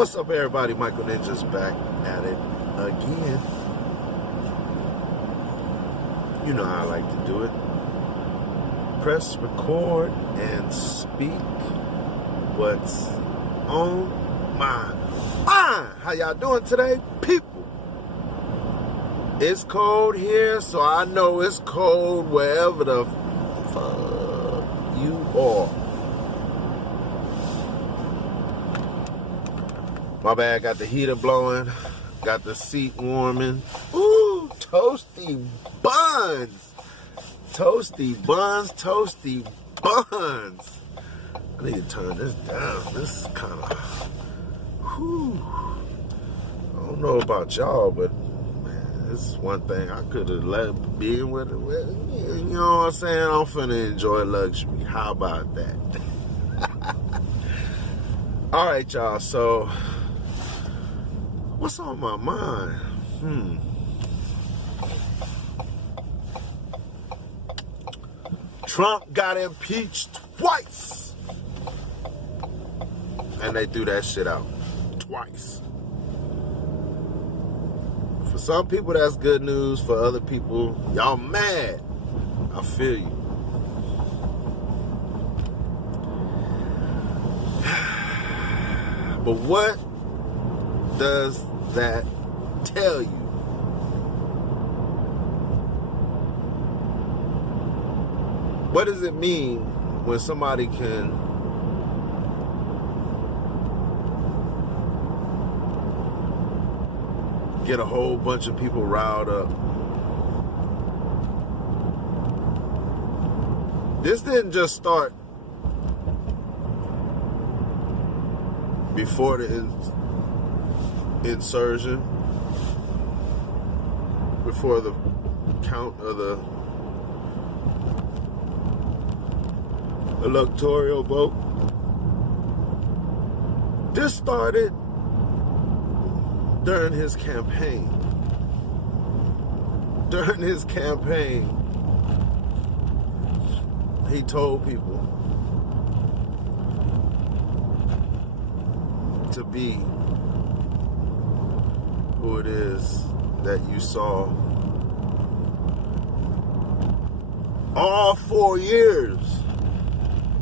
What's up, everybody? Michael Ninja's back at it again. You know how I like to do it. Press record and speak what's on my mind. How y'all doing today, people? It's cold here, so I know it's cold wherever the fuck you are. My bad, got the heater blowing, got the seat warming. Ooh, toasty buns. Toasty buns, toasty buns. I need to turn this down. This is kind of, whew. I don't know about y'all, but man, this is one thing I could have let be with it. You know what I'm saying? I'm finna enjoy luxury. How about that? All right, y'all, so what's on my mind? Trump got impeached twice. And they threw that shit out twice. For some people, that's good news. For other people, y'all mad. I feel you. But what does that tell you? What does it mean when somebody can get a whole bunch of people riled up? This didn't just start before the insurgent, before the count of the electoral vote. This started during his campaign. During his campaign, he told people to be who it is that you saw all 4 years.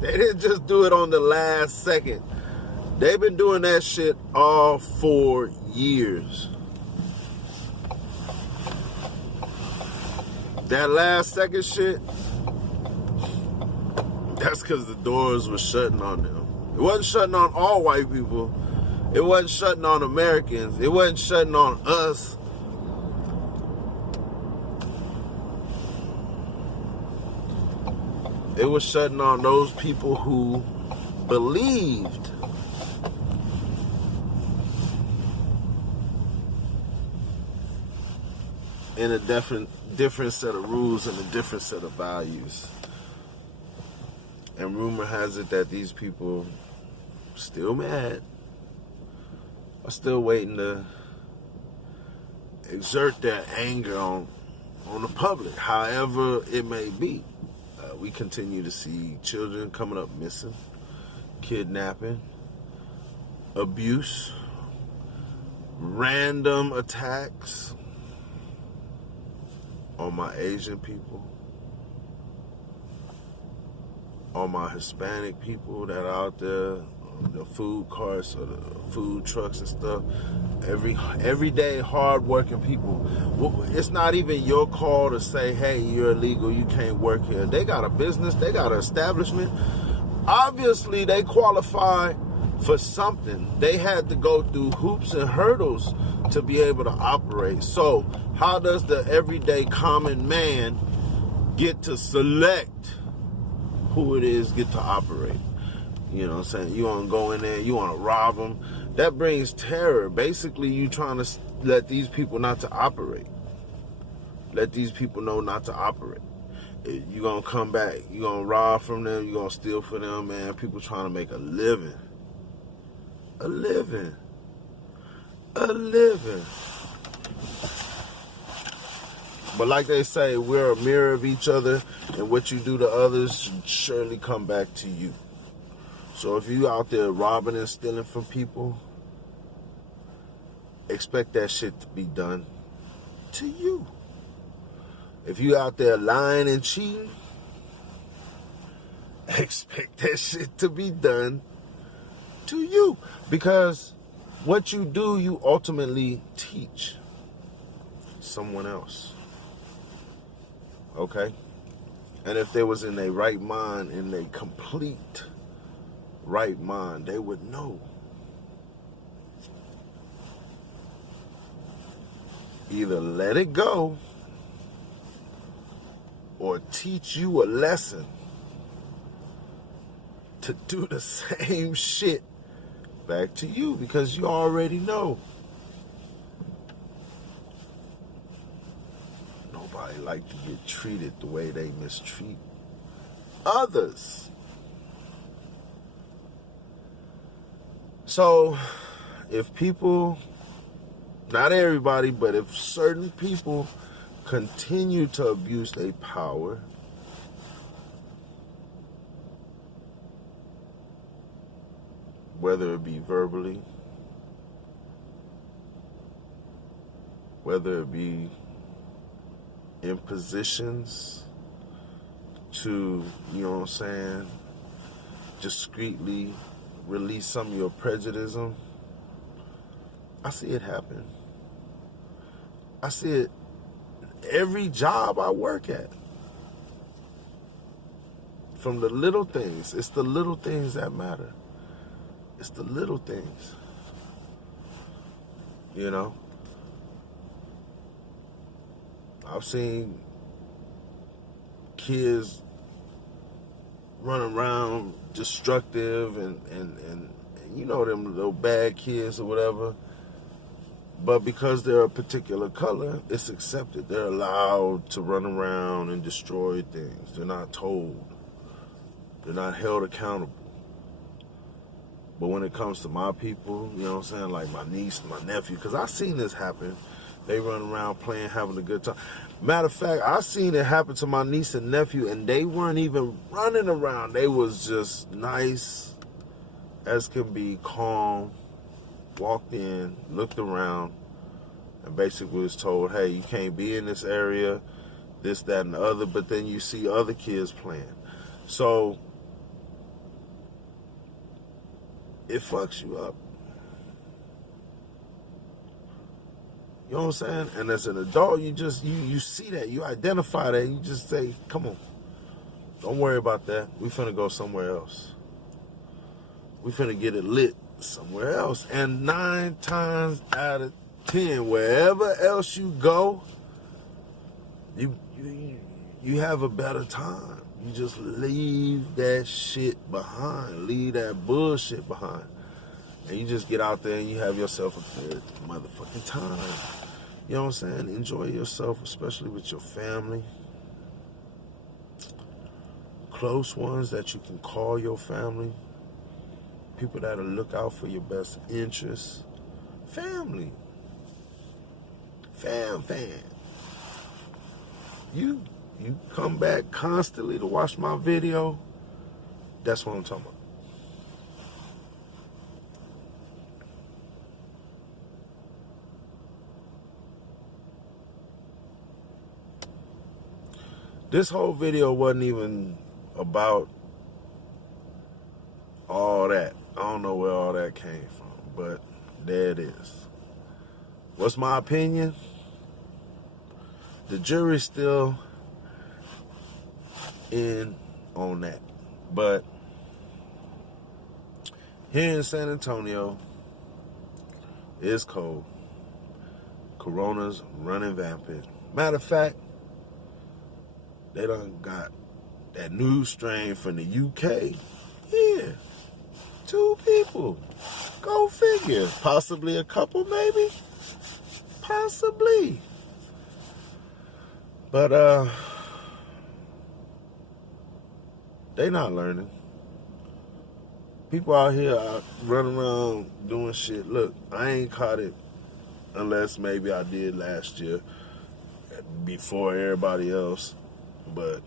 They didn't just do it on the last second. They've been doing that shit all 4 years. That last second shit, that's because the doors were shutting on them. It wasn't shutting on all white people. It wasn't shutting on Americans. It wasn't shutting on us. It was shutting on those people who believed in a different set of rules and a different set of values. And rumor has it that these people still mad, are still waiting to exert their anger on the public, however it may be. We continue to see children coming up missing, kidnapping, abuse, random attacks on my Asian people, on my Hispanic people that are out there, the food carts or the food trucks and stuff. Everyday hard-working people. It's not even your call to say, hey, you're illegal, you can't work here. They got a business, they got an establishment. Obviously, they qualify for something. They had to go through hoops and hurdles to be able to operate. So how does the everyday common man get to select who it is get to operate? You know what I'm saying? You want to go in there, you want to rob them. That brings terror. Basically, you trying to let these people not to operate. Let these people know not to operate. You're going to come back. You're going to rob from them. You're going to steal from them, man. People trying to make a living. A living. A living. But like they say, we're a mirror of each other, and what you do to others should surely come back to you. So if you out there robbing and stealing from people, expect that shit to be done to you. If you out there lying and cheating, expect that shit to be done to you. Because what you do, you ultimately teach someone else. Okay? And if they was in their right mind, in their complete right mind, they would know. Either let it go or teach you a lesson to do the same shit back to you, because you already know. Nobody like to get treated the way they mistreat others. So if people, not everybody, but if certain people continue to abuse their power, whether it be verbally, whether it be in positions to, you know what I'm saying, discreetly release some of your prejudice, I see it happen. I see it every job I work at. From the little things. It's the little things that matter. It's the little things. You know? I've seen kids run around destructive and you know them little bad kids or whatever. But because they're a particular color, it's accepted. They're allowed to run around and destroy things. They're not told. They're not held accountable. But when it comes to my people, you know what I'm saying, like my niece and my nephew, because I've seen this happen. They run around playing, having a good time. Matter of fact, I seen it happen to my niece and nephew, and they weren't even running around. They was just nice as can be, calm, walked in, looked around, and basically was told, hey, you can't be in this area, this, that, and the other, but then you see other kids playing. So it fucks you up. You know what I'm saying? And as an adult, you see that, you identify that, you just say, come on, don't worry about that. We finna go somewhere else. We finna get it lit somewhere else. And 9 times out of 10, wherever else you go, you have a better time. You just leave that shit behind. Leave that bullshit behind. And you just get out there and you have yourself a good motherfucking time. You know what I'm saying? Enjoy yourself, especially with your family. Close ones that you can call your family. People that'll look out for your best interests. Family. Fam. You come back constantly to watch my video. That's what I'm talking about. This whole video wasn't even about all that. I don't know where all that came from, but there it is. What's my opinion? The jury's still in on that. But here in San Antonio, it's cold. Corona's running vampant. Matter of fact, they done got that new strain from the UK. Yeah. 2 people. Go figure. Possibly a couple, maybe? Possibly. But, they not learning. People out here running around doing shit. Look, I ain't caught it unless maybe I did last year before everybody else. But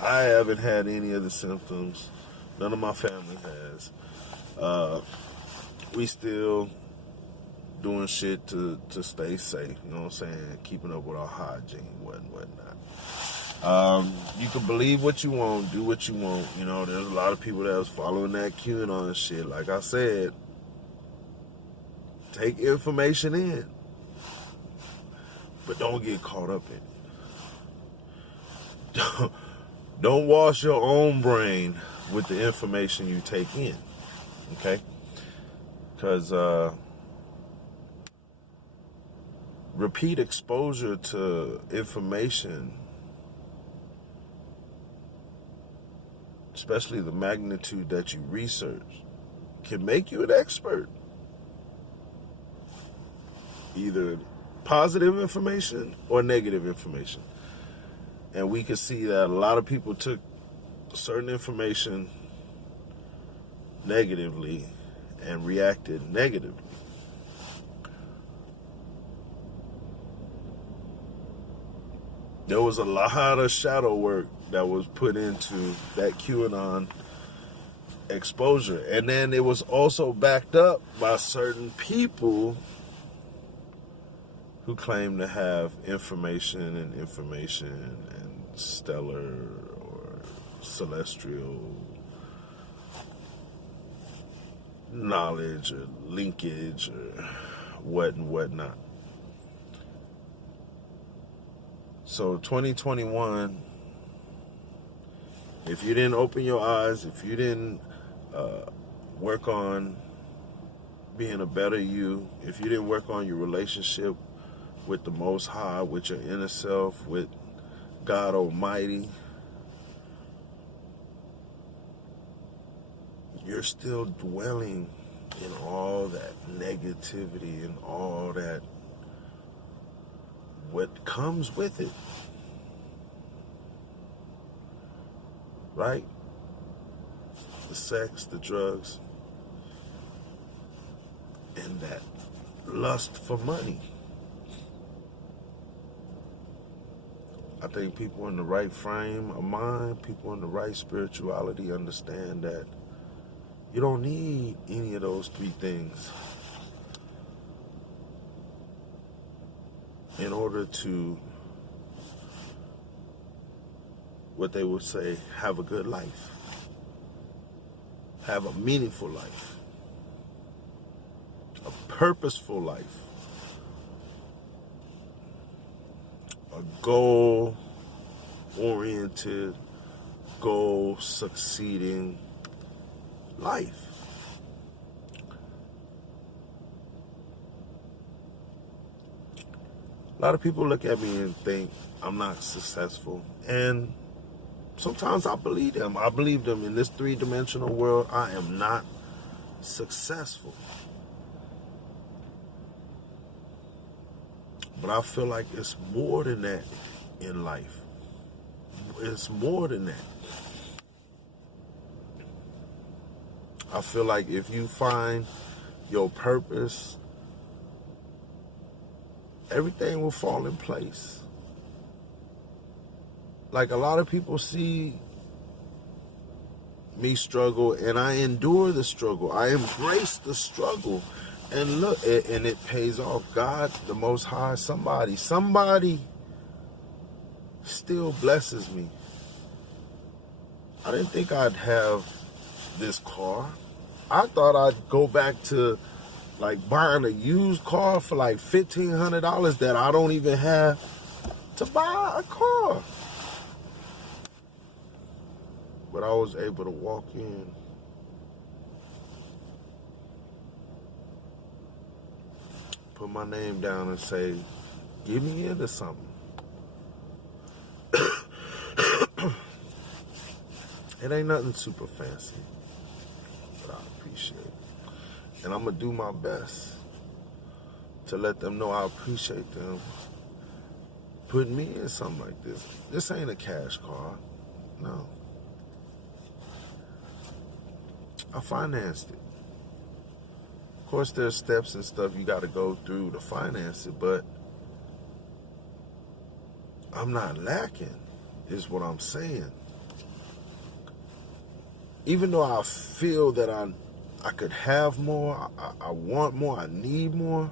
I haven't had any of the symptoms. None of my family has. We still doing shit to stay safe. You know what I'm saying? Keeping up with our hygiene, whatnot. You can believe what you want, do what you want. You know, there's a lot of people that was following that QAnon shit. Like I said, take information in, but don't get caught up in it. Don't wash your own brain with the information you take in, okay? Because repeat exposure to information, especially the magnitude that you research, can make you an expert. Either positive information or negative information. And we can see that a lot of people took certain information negatively and reacted negatively. There was a lot of shadow work that was put into that QAnon exposure. And then it was also backed up by certain people who claim to have information and stellar or celestial knowledge or linkage or what and whatnot. So 2021, if you didn't open your eyes, if you didn't work on being a better you, if you didn't work on your relationship with the Most High, with your inner self, with God Almighty, you're still dwelling in all that negativity and all that what comes with it, right? The sex, the drugs, and that lust for money. I think people in the right frame of mind, people in the right spirituality understand that you don't need any of those three things in order to, what they would say, have a good life, have a meaningful life, a purposeful life, a goal-oriented, goal-succeeding life. A lot of people look at me and think I'm not successful, and sometimes I believe them. I believe them. In this three-dimensional world, I am not successful. But I feel like it's more than that in life. It's more than that. I feel like if you find your purpose, everything will fall in place. Like, a lot of people see me struggle, and I endure the struggle. I embrace the struggle. And look, and it pays off. God, the Most High, somebody still blesses me. I didn't think I'd have this car. I thought I'd go back to like buying a used car for like $1,500 that I don't even have to buy a car. But I was able to walk in, put my name down and say, get me into something. It ain't nothing super fancy, but I appreciate it. And I'm going to do my best to let them know I appreciate them putting me in something like this. This ain't a cash car. No. I financed it. Of course, there's steps and stuff you got to go through to finance it, but I'm not lacking, is what I'm saying. Even though I feel that I could have more, I want more, I need more,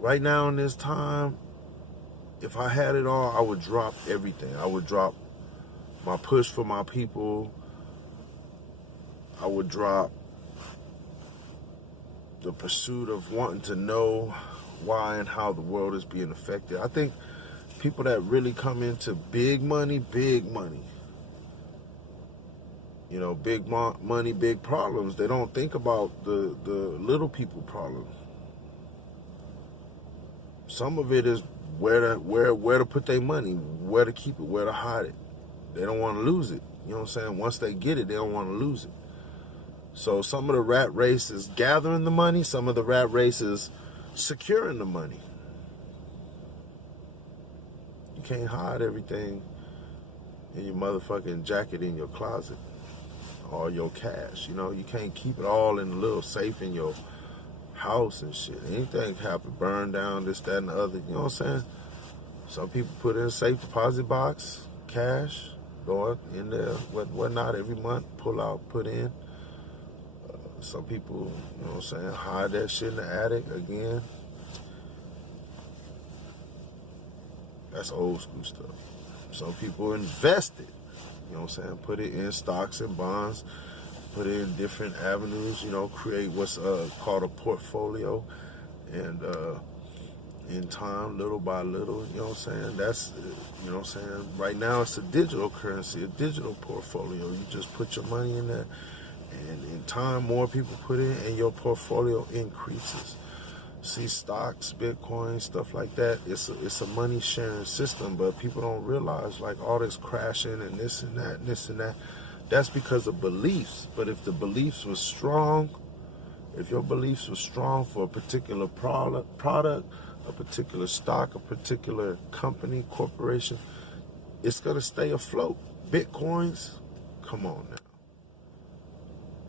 right now in this time, if I had it all, I would drop everything. I would drop my push for my people. I would drop the pursuit of wanting to know why and how the world is being affected. I think people that really come into big money, you know, big money, big problems, they don't think about the little people problems. Some of it is where to put their money, where to keep it, where to hide it. They don't want to lose it. You know what I'm saying? Once they get it, they don't want to lose it. So some of the rat race is gathering the money. Some of the rat race is securing the money. You can't hide everything in your motherfucking jacket in your closet or your cash. You know, you can't keep it all in a little safe in your house and shit. Anything can happen, burn down, this, that, and the other. You know what I'm saying? Some people put in a safe deposit box, cash, go in there, whatnot, every month, pull out, put in. Some people, you know what I'm saying, hide that shit in the attic again. That's old school stuff. Some people invest it, you know what I'm saying, put it in stocks and bonds, put it in different avenues, you know, create what's called a portfolio. And in time, little by little, you know what I'm saying, that's, you know what I'm saying, right now it's a digital currency, a digital portfolio. You just put your money in there. And in time, more people put in, and your portfolio increases. See, stocks, Bitcoin, stuff like that, it's a money sharing system, but people don't realize, like, all this crashing and this and that and this and that, that's because of beliefs. But if the beliefs were strong, if your beliefs were strong for a particular product, a particular stock, a particular company, corporation, it's going to stay afloat. Bitcoins, come on now.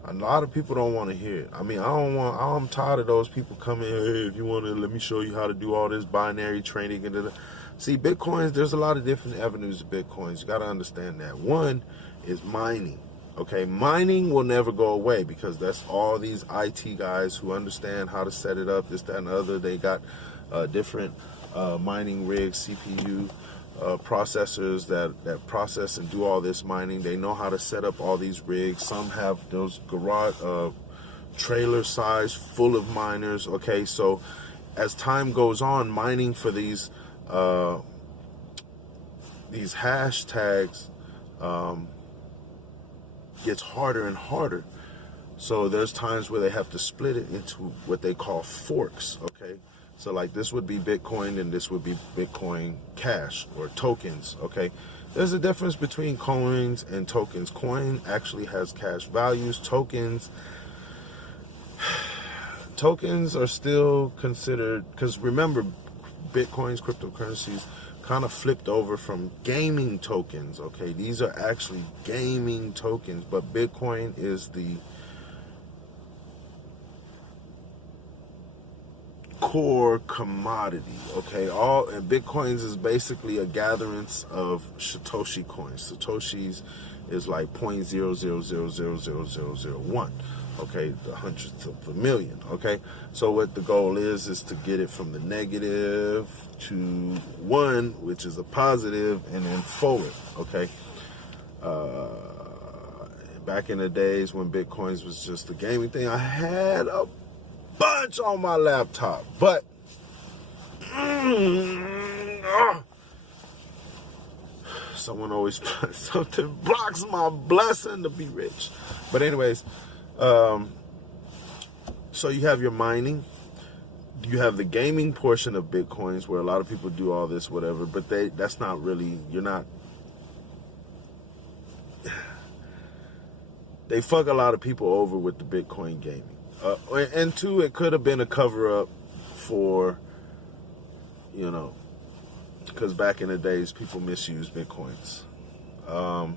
A lot of people don't want to hear it. I mean, I'm tired of those people coming, hey, if you want to, let me show you how to do all this binary trading. And see, Bitcoins, there's a lot of different avenues of Bitcoins. You got to understand that. One is mining. Okay, mining will never go away because that's all these IT guys who understand how to set it up, this, that, and the other. They got different mining rigs, CPU processors that process and do all this mining. They know how to set up all these rigs. Some have those garage trailer size full of miners. Okay, so as time goes on, mining for these hashtags gets harder and harder. So there's times where they have to split it into what they call forks. Okay, so like this would be Bitcoin and this would be Bitcoin Cash or tokens, okay? There's a difference between coins and tokens. Coin actually has cash values. Tokens are still considered, because remember, Bitcoin's cryptocurrencies kind of flipped over from gaming tokens, okay? These are actually gaming tokens, but Bitcoin is the core commodity, okay? And Bitcoins is basically a gathering of Satoshi coins. Satoshis is like 0.0000001, okay? The hundredth of a million, okay? So what the goal is to get it from the negative to 1, which is a positive, and then forward, okay? Back in the days when Bitcoins was just a gaming thing, I had a bunch on my laptop, but someone always something blocks my blessing to be rich. But anyways, so you have your mining, you have the gaming portion of Bitcoins where a lot of people do all this whatever, but that's not really, they fuck a lot of people over with the Bitcoin gaming. And two, it could have been a cover-up for, because back in the days, people misused Bitcoins. But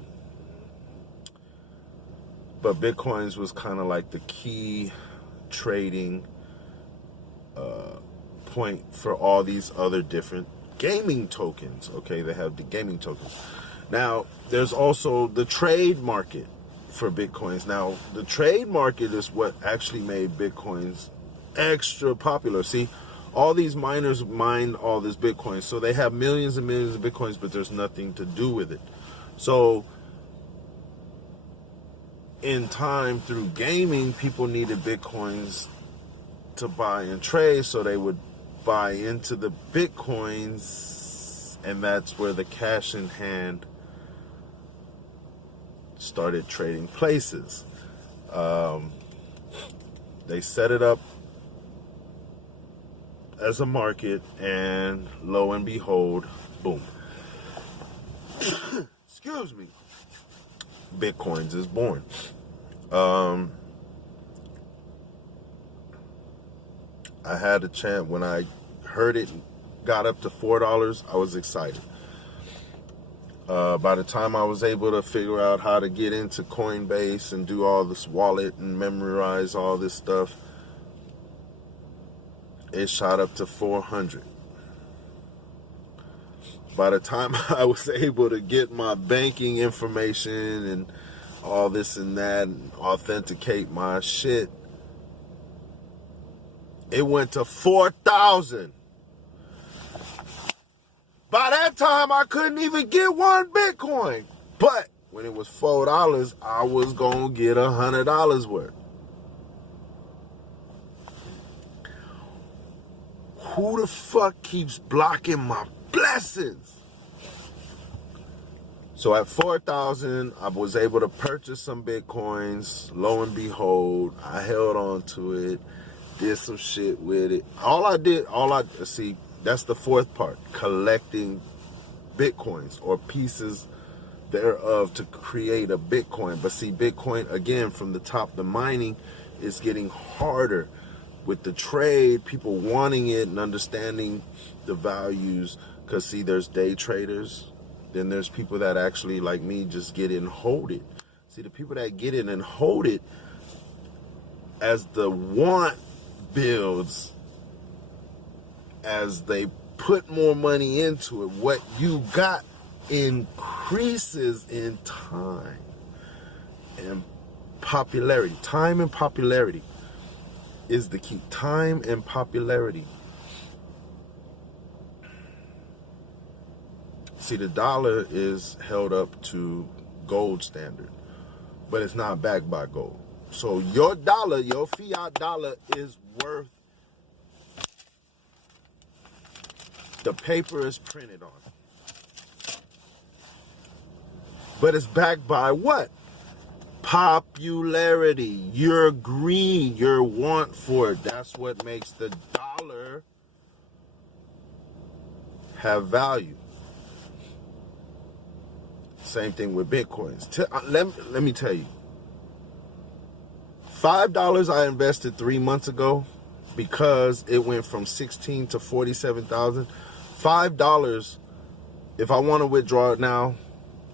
Bitcoins was kind of like the key trading point for all these other different gaming tokens. Okay, they have the gaming tokens. Now, there's also the trade market for Bitcoins. Now, the trade market is what actually made Bitcoins extra popular. See, All these miners mine all this Bitcoin. So they have millions and millions of Bitcoins, but there's nothing to do with it. So in time, through gaming, people needed Bitcoins to buy and trade, so they would buy into the Bitcoins, and that's where the cash in hand started trading places. They set it up as a market, and lo and behold, boom. Excuse me. Bitcoins is born. I had a chance when I heard it got up to $4. I was excited. By the time I was able to figure out how to get into Coinbase and do all this wallet and memorize all this stuff, it shot up to 400. By the time I was able to get my banking information and all this and that and authenticate my shit, it went to 4,000. By that time, I couldn't even get one Bitcoin. But when it was $4, I was going to get $100 worth. Who the fuck keeps blocking my blessings? So at 4,000, I was able to purchase some Bitcoins. Lo and behold, I held on to it, did some shit with it. See, that's the fourth part, collecting Bitcoins or pieces thereof to create a Bitcoin. But see, Bitcoin, again, from the top, the mining is getting harder with the trade, people wanting it and understanding the values. Because see, there's day traders. Then there's people that actually, like me, just get in and hold it. See, the people that get in and hold it, as the want builds, as they put more money into it, what you got increases in time and popularity. Time and popularity is the key. Time and popularity. See, the dollar is held up to gold standard, but it's not backed by gold. So your dollar, your fiat dollar, is worth the paper is printed on. But it's backed by what? Popularity, your greed, your want for it. That's what makes the dollar have value. Same thing with Bitcoins. Let me tell you. $5 I invested 3 months ago because it went from 16 to 47,000. $5, if I want to withdraw it now,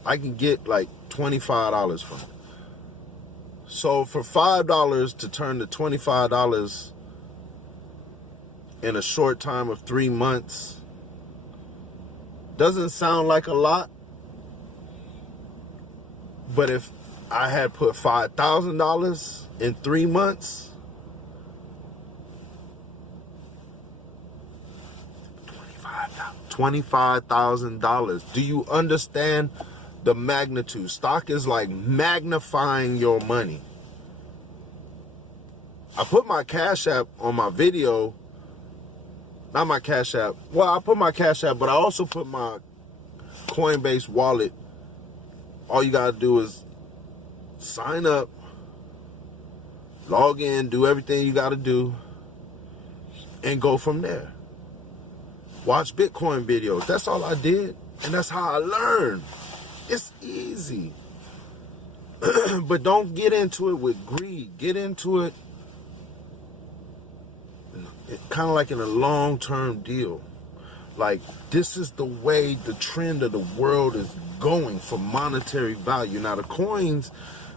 I can get like $25 from it. So for $5 to turn to $25 in a short time of 3 months doesn't sound like a lot. But if I had put $5,000 in 3 months, $25,000. Do you understand the magnitude? Stock is like magnifying your money. I put my Cash App on my video. Not my Cash App. Well, I put my Cash App, but I also put my Coinbase wallet. All you gotta do is sign up, log in, do everything you gotta do, and go from there. Watch Bitcoin videos. That's all I did, and that's how I learned. It's easy. But don't get into it with greed. Get into it kind of like in a long-term deal. Like, this is the way the trend of the world is going for monetary value. Now, the coins,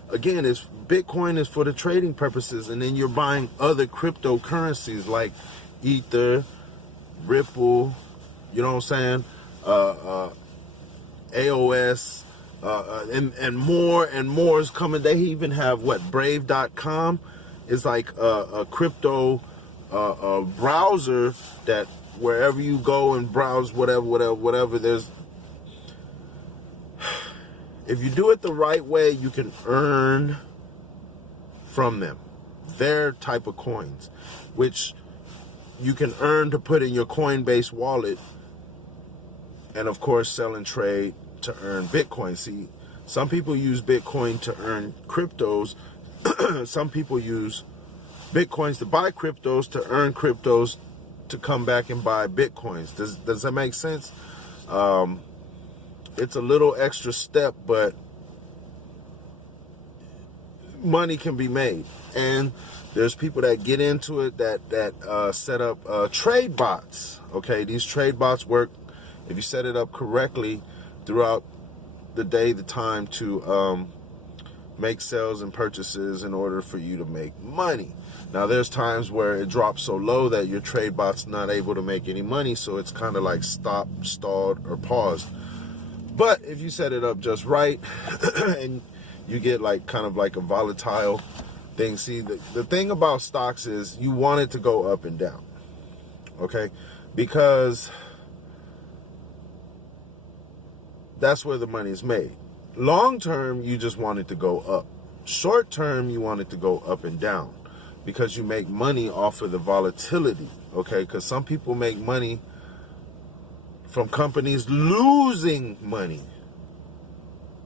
again, Bitcoin is for the trading purposes, and then you're buying other cryptocurrencies like Ether, Ripple, you know what I'm saying, AOS, and more is coming. They even have, Brave.com is like a crypto a browser that wherever you go and browse whatever, there's, if you do it the right way, you can earn from them, their type of coins, which you can earn to put in your Coinbase wallet, and of course sell and trade to earn Bitcoin. See, some people use Bitcoin to earn cryptos. Some people use Bitcoins to buy cryptos, to earn cryptos, to come back and buy Bitcoins. Does that make sense? It's a little extra step, but money can be made. And there's people that get into it that set up trade bots. Okay, these trade bots work if you set it up correctly throughout the day, the time to make sales and purchases in order for you to make money. Now, there's times where it drops so low that your trade bot's not able to make any money, so it's kind of like stopped, stalled, or paused. But if you set it up just right and you get like kind of like a volatile thing. See, the thing about stocks is you want it to go up and down, okay? Because that's where the money is made. Long term, you just want it to go up. Short term, you want it to go up and down because you make money off of the volatility, okay? Because some people make money from companies losing money.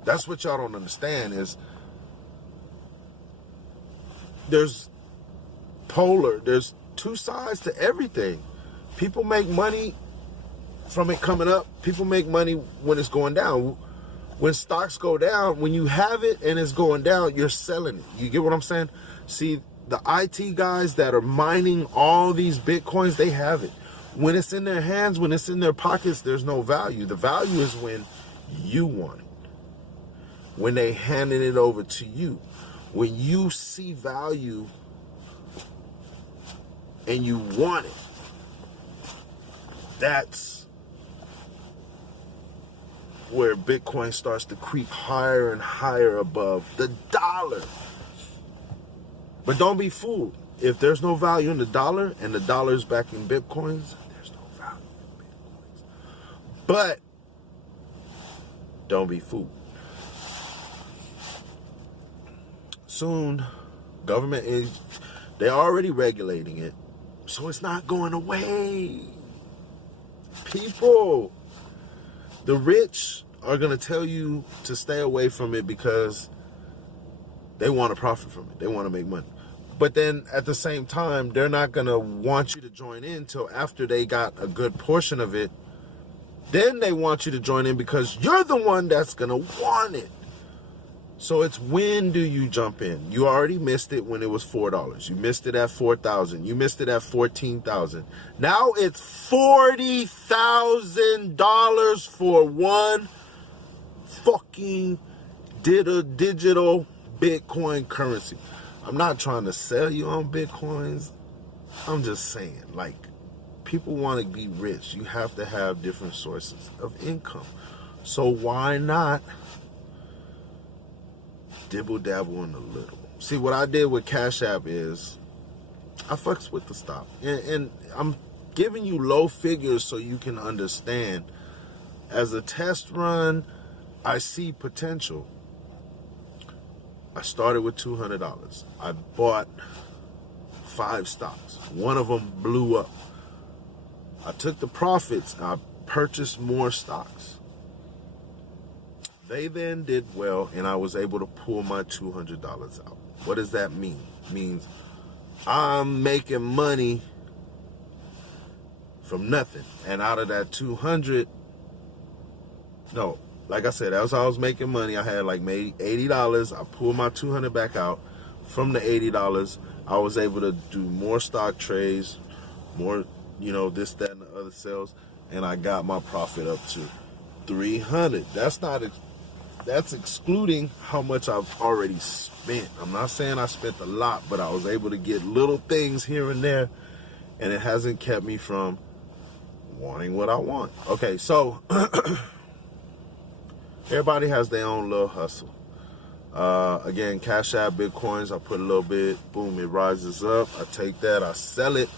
That's what y'all don't understand is there's two sides to everything. People make money from it coming up. People make money when it's going down. When stocks go down, when you have it and it's going down, you're selling it. You get what I'm saying? See, the IT guys that are mining all these Bitcoins, they have it. When it's in their hands, when it's in their pockets, there's no value. The value is when you want it. When they handing it over to you. When you see value and you want it. That's where Bitcoin starts to creep higher and higher above the dollar. But don't be fooled. If there's no value in the dollar and the dollar's backing Bitcoins, there's no value in Bitcoins. But don't be fooled. Soon, government is, they're already regulating it, so it's not going away. People, the rich are going to tell you to stay away from it because they want to profit from it. They want to make money. But then at the same time, they're not going to want you to join in till after they got a good portion of it. Then they want you to join in because you're the one that's going to want it. So it's when do you jump in? You already missed it when it was $4. You missed it at $4,000. You missed it at $14,000. Now it's $40,000 for one fucking digital Bitcoin currency. I'm not trying to sell you on Bitcoins. I'm just saying, like, people want to be rich. You have to have different sources of income. So why not dibble dabble in a little? See, what I did with Cash App is I fucks with the stock. And I'm giving you low figures so you can understand. As a test run, I see potential. I started with $200. I bought 5 stocks. One of them blew up. I took the profits. I purchased more stocks. They then did well, and I was able to pull my $200 out. What does that mean? It means I'm making money from nothing. And out of that 200, no, like I said, as I was making money, I had like maybe $80. I pulled my $200 back out. From the $80, I was able to do more stock trades, more, this, that, and the other sales, and I got my profit up to $300. That's excluding how much I've already spent. I'm not saying I spent a lot, but I was able to get little things here and there, and it hasn't kept me from wanting what I want. Okay, so everybody has their own little hustle. Again, Cash App, Bitcoins, I put a little bit, boom, it rises up. I take that, I sell it.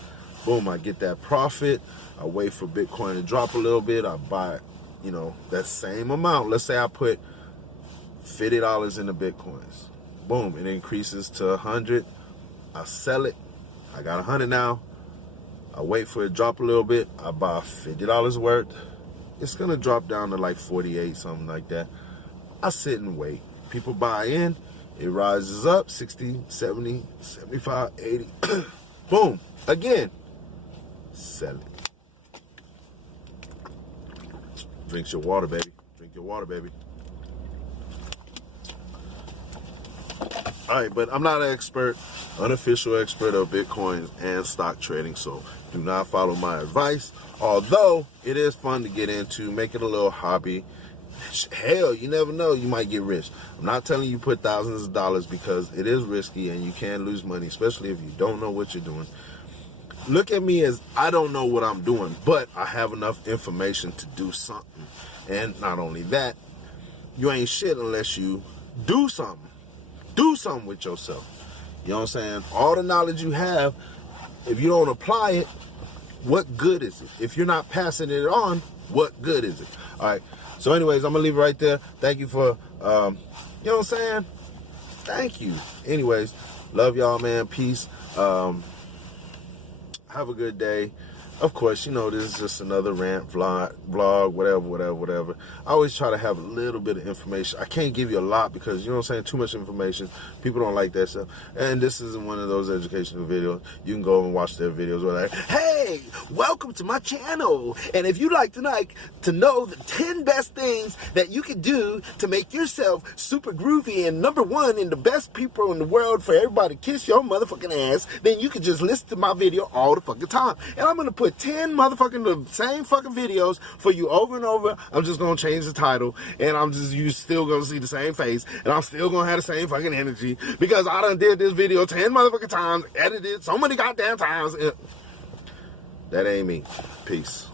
Boom, I get that profit. I wait for Bitcoin to drop a little bit. I buy, you know, that same amount. Let's say I put $50 into Bitcoins. Boom, it increases to 100. I sell it. I got 100 now. I wait for it to drop a little bit. I buy $50 worth. It's going to drop down to like 48, something like that. I sit and wait. People buy in. It rises up 60, 70, 75, 80. Boom. Again. Sell it. Drink your water, baby. Drink your water, baby. All right, but I'm not an expert, unofficial expert of Bitcoins and stock trading, so do not follow my advice. Although it is fun to get into, make it a little hobby. Hell, you never know, you might get rich. I'm not telling you put thousands of dollars because it is risky and you can lose money, especially if you don't know what you're doing. Look at me as I don't know what I'm doing, but I have enough information to do something. And not only that, you ain't shit unless you do something. Do something with yourself. You know what I'm saying? All the knowledge you have, if you don't apply it, what good is it? If you're not passing it on, what good is it? All right. So anyways, I'm going to leave it right there. Thank you for, you know what I'm saying? Thank you. Anyways, love y'all, man. Peace. Have a good day. Of course, you know, this is just another rant, vlog, whatever. I always try to have a little bit of information. I can't give you a lot because, you know what I'm saying, too much information. People don't like that stuff. And this isn't one of those educational videos. You can go and watch their videos where like, hey, welcome to my channel. And if you'd like tonight to know the 10 best things that you can do to make yourself super groovy and #1 and the best people in the world for everybody to kiss your motherfucking ass, then you can just listen to my video all the fucking time. And I'm going to put 10 motherfucking the same fucking videos for you over and over. I'm just gonna change the title, and you still gonna see the same face, and I'm still gonna have the same fucking energy because I done did this video 10 motherfucking times, edited so many goddamn times. That ain't me. Peace.